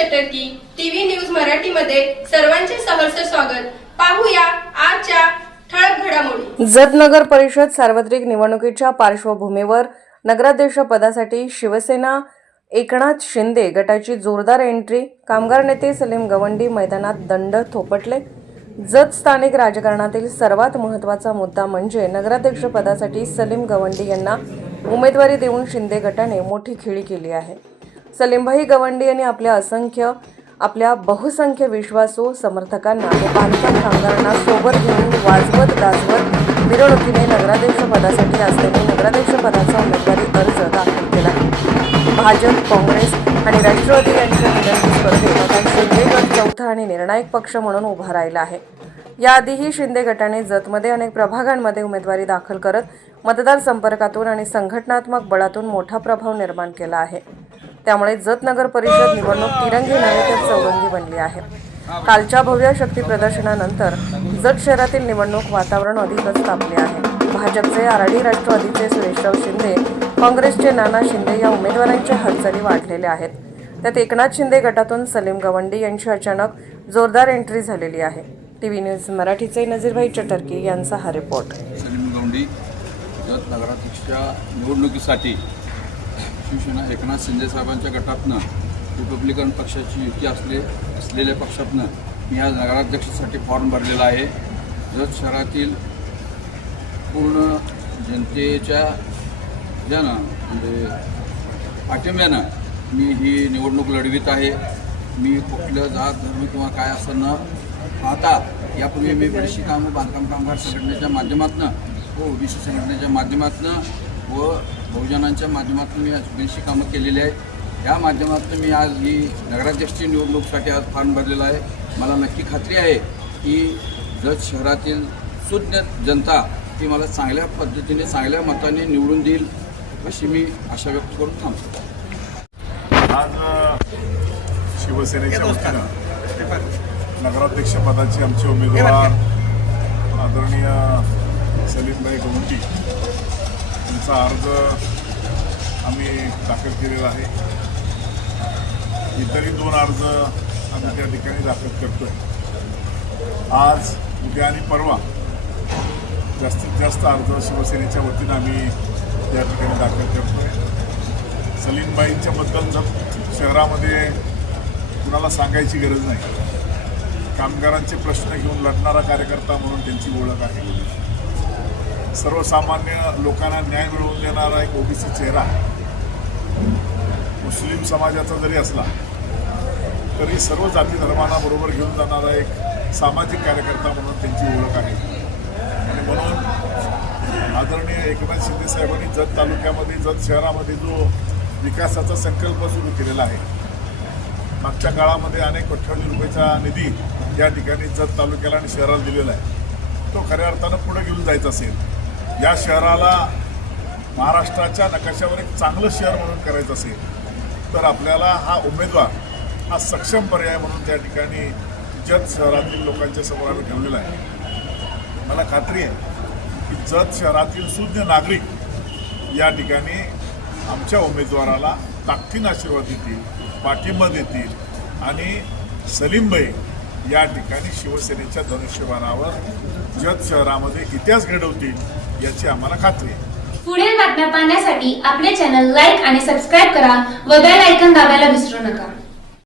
चटर्की TV news मराठीमध्ये सर्वांचे सहर्ष स्वागत. पाहूया आजच्या ठळक घडामोडी. जतनगर परिषद सार्वत्रिक निवडणुकीच्या पार्श्वभूमीवर नगराध्यक्ष पदासाठी शिवसेना एकनाथ शिंदे गटाची जोरदार एंट्री कामगार नेते सलीम गवंडी मैदानात दंड थोपटले. जत स्थानिक राजकारणातील सर्वात महत्त्वाचा मुद्दा म्हणजे नगराध्यक्षपदासाठी सलीम गवंडी यांना उमेदवारी देऊन शिंदे गटाने मोठी खिळी केली आहे. सलीमभाई गवंडी यांनी आपल्या असंख्य आपल्या बहुसंख्य विश्वासू समर्थकांना आणि बांधकाम कामगारांना सोबत घेऊन वाजवत गाजवत मिरवणुकीने नगराध्यक्षपदासाठी असलेले नगराध्यक्षपदाचा उमेदवारी अर्ज दाखल केला. भाजप काँग्रेस आणि राष्ट्रवादी यांच्या विनंती स्पर्धेत आता शिंदे गट चौथा आणि निर्णायक पक्ष म्हणून उभा राहिला आहे. याआधीही शिंदे गटाने जतमध्ये अनेक प्रभागांमध्ये उमेदवारी दाखल करत मतदार संपर्कातून आणि संघटनात्मक बळातून मोठा प्रभाव निर्माण केला आहे. त्यामुळे जत नगर परिषद निवडणूक तिरंगी नव्हे तर चौरंगी बनली आहे. कालच्या भव्य शक्ती प्रदर्शनानंतर जत शहरातील निवडणूक वातावरण अधिकच तापले आहे. भाजपचे आराडी राष्ट्रवादीचे सुरेशराव शिंदे काँग्रेसचे नाना शिंदे या उमेदवारांच्या हालचाली वाढलेल्या आहेत. त्यात एकनाथ शिंदे गटातून सलीम गवंडी यांची अचानक जोरदार एंट्री झालेली आहे. टी व्ही न्यूज मराठीचे नजीरभाई चटर्की यांचा हा रिपोर्ट. सलीम गवंडी जत नगराध्यक्षच्या निवडणुकीसाठी शिवसेना एकनाथ शिंदे साहेबांच्या गटातनं रिपब्लिकन पक्षाची युती असले असलेल्या पक्षातनं मी आज नगराध्यक्षासाठी फॉर्म भरलेला आहे. जत शहरातील पूर्ण जनतेच्या ज्यानं म्हणजे पाठिंब्यानं मी ही निवडणूक लढवित आहे. मी कुठलं जात धर्म किंवा काय असं न पाहता यापूर्वी मी बरीचशी कामं बांधकाम कामगार संघटनेच्या माध्यमातून व हो, ओबीसी संघटनेच्या माध्यमातून व बहुजनांच्या माध्यमातून मी आज बरीचशी कामं केलेली आहेत. या माध्यमातून मी आज ही नगराध्यक्षची निवडणूकसाठी आज फॉर्म भरलेला आहे. मला नक्की खात्री आहे की जत शहरातील सुज्ञ जनता ती मला चांगल्या पद्धतीने चांगल्या मताने निवडून देईल अशी मी आशा व्यक्त करून थांबतो. आज शिवसेनेच्या वतीनं नगराध्यक्ष पदाचे आमचे उमेदवार आदरणीय सलीमभाई गोमटी तुमचा अर्ज आम्ही दाखल केलेला आहे. इतरही दोन अर्ज आम्ही त्या ठिकाणी दाखल आहे आज उद्या आणि परवा जास्तीत जास्त अर्ज शिवसेनेच्या वतीनं आम्ही त्या ठिकाणी दाखल करतोय. सलीमबाईंच्या बद्दल जर शहरामध्ये कुणाला सांगायची गरज नाही कामगारांचे प्रश्न घेऊन लढणारा कार्यकर्ता म्हणून त्यांची ओळख आहे. सर्वसामान्य लोकांना न्याय मिळवून देणारा एक ओबीसी चेहरा मुस्लिम समाजाचा जरी असला तरी सर्व जाती धर्मांना बरोबर घेऊन जाणारा एक सामाजिक कार्यकर्ता म्हणून त्यांची ओळख आहे. आणि म्हणून आदरणीय एकनाथ शिंदे साहेबांनी जत तालुक्यामध्ये जत शहरामध्ये जो विकासाचा संकल्प सुरू केलेला आहे मागच्या काळामध्ये अनेक कोट्यावधी रुपयाचा निधी या ठिकाणी जत तालुक्याला आणि शहराला दिलेला आहे. तो खऱ्या अर्थानं पुढे घेऊन जायचा असेल. या शहराला महाराष्ट्राच्या नकाशावर एक चांगलं शहर म्हणून करायचं असेल तर आपल्याला हा उमेदवार हा सक्षम पर्याय म्हणून त्या ठिकाणी जत शहरातील लोकांच्या समोर आम्ही ठेवलेला आहे. मला खात्री आहे की जत शहरातील सुज्ञ नागरिक या ठिकाणी आमच्या उमेदवाराला ताकदीन आशीर्वाद देतील पाठिंबा देतील आणि सलीमबाई या ठिकाणी शिवसेनेच्या धनुष्यबाणावर जत शहरामध्ये इतिहास घडवतील याची आम्हाला खात्री आहे. पुढील बातम्या पाहण्यासाठी आपले चॅनल लाईक आणि सबस्क्राईब करा व बेल आयकन दाबायला विसरू नका.